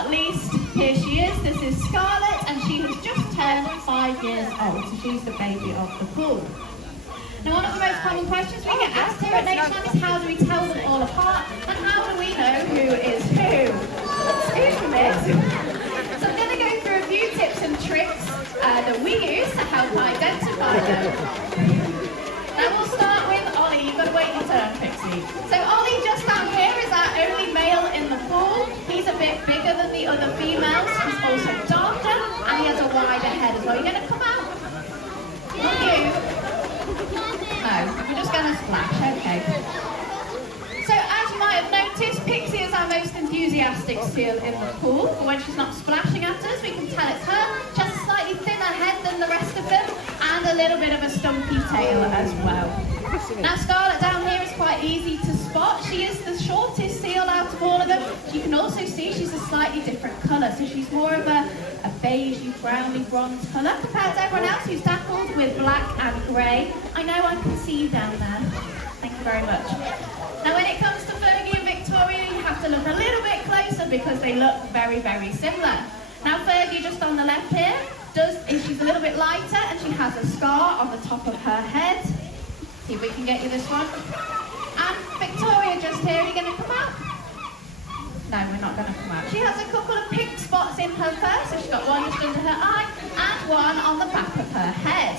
not least, here she is. This is Scarlett, and she has just turned 5 years old, so she's the baby of the pool. Now, one of the most common questions we get asked here at Natureland is how do we tell them all apart, and how do we know who is who? Excuse me, miss. So I'm going to go through a few tips and tricks that we use to help identify them. Now we'll start with Ollie. You've got to wait your turn, Pixie. So Ollie, just down here, is our only male in the pool. He's a bit bigger than the other females. He's also darker, and he has a wider head as well. You're going to come out? Not you. No, we're just going to splash, okay. So as you might have noticed, Pixie is our most enthusiastic seal in the pool. But when she's not splashing at us, we can tell it's her. She has a slightly thinner head than the rest of them, and a little bit of a stumpy tail as well. Now Scarlett down here is quite easy to spot. She is the shortest seal out of all of them. You can also see she's a slightly different colour, so she's more of a beigey, browny, bronze colour compared to everyone else who's dappled with black and grey. I know I can see you down there. Thank you very much. Now when it comes to Fergie and Victoria, you have to look a little bit closer because they look very, very similar. Now Fergie, just on the left here, she's a little bit lighter and she has a scar on the top of her head. See if we can get you this one. And Victoria just here, are you going to come out? No, we're not going to come out. She has a couple of pink spots in her fur, so she's got one just under her eye and one on the back of her head.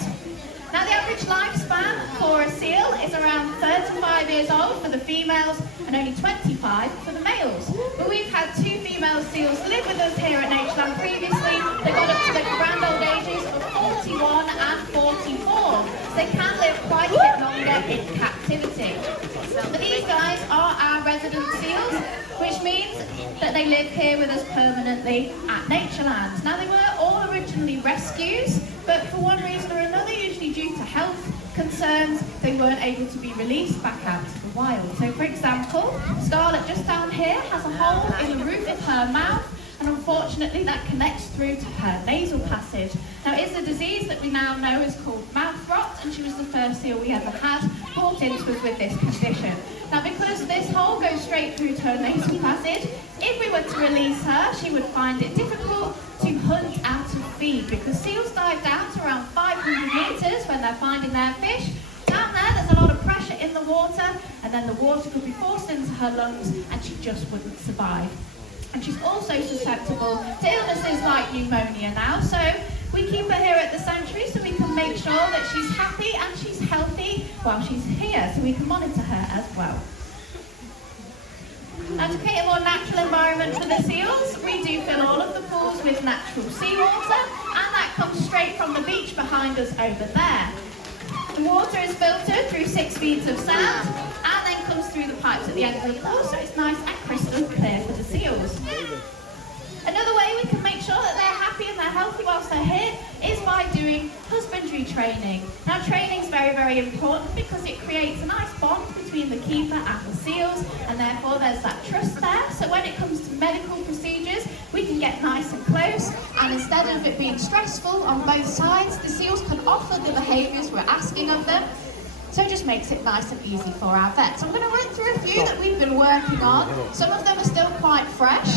Now the average lifespan for a seal is around 35 years old for the females and only 25 for the males. But we've had 2 female seals live with us here at Natureland previously. They got up to the grand old ages of 41 and 44. So they can live quite a bit longer in captivity. But these guys are our resident seals, which means that they live here with us permanently at Natureland. Now they were all originally rescues, but for one reason or another, usually due to health concerns, they weren't able to be released back out to the wild. So for example, Scarlett just down here has a hole in the roof of her mouth, and unfortunately that connects through to her nasal passage. Now it's a disease that we now know is called mouth rot, and she was the first seal we ever had brought into us with this condition. Now because this hole goes straight through to her nasal passage, if we were to release her, she would find it difficult to hunt out of feed, because seals dive down to around 500 metres when they're finding their fish. Down there's a lot of pressure in the water, and then the water could be forced into her lungs and she just wouldn't survive. And she's also susceptible to illnesses like pneumonia now, so we keep her here at the sanctuary so we can make sure that she's happy and she's healthy while she's here, so we can monitor her as well. Now to create a more natural environment for the seals, we do fill all of the pools with natural seawater, and that comes straight from the beach behind us over there. The water is filtered through 6 feet of sand and then comes through the pipes at the end of the pool, so it's nice and crystal clear for the seals. Another way we can make sure that they're happy and they're healthy whilst they're here is by doing husbandry training. Now training is very, very important because it creates a nice bond between the keeper and the seals, and therefore there's that trust there. So when it comes to medical procedures, we can get nice and close, and instead of it being stressful on both sides, the seals can offer the behaviours we're asking of them. So it just makes it nice and easy for our vets. I'm going to run through a few that we've been working on. Some of them are still quite fresh.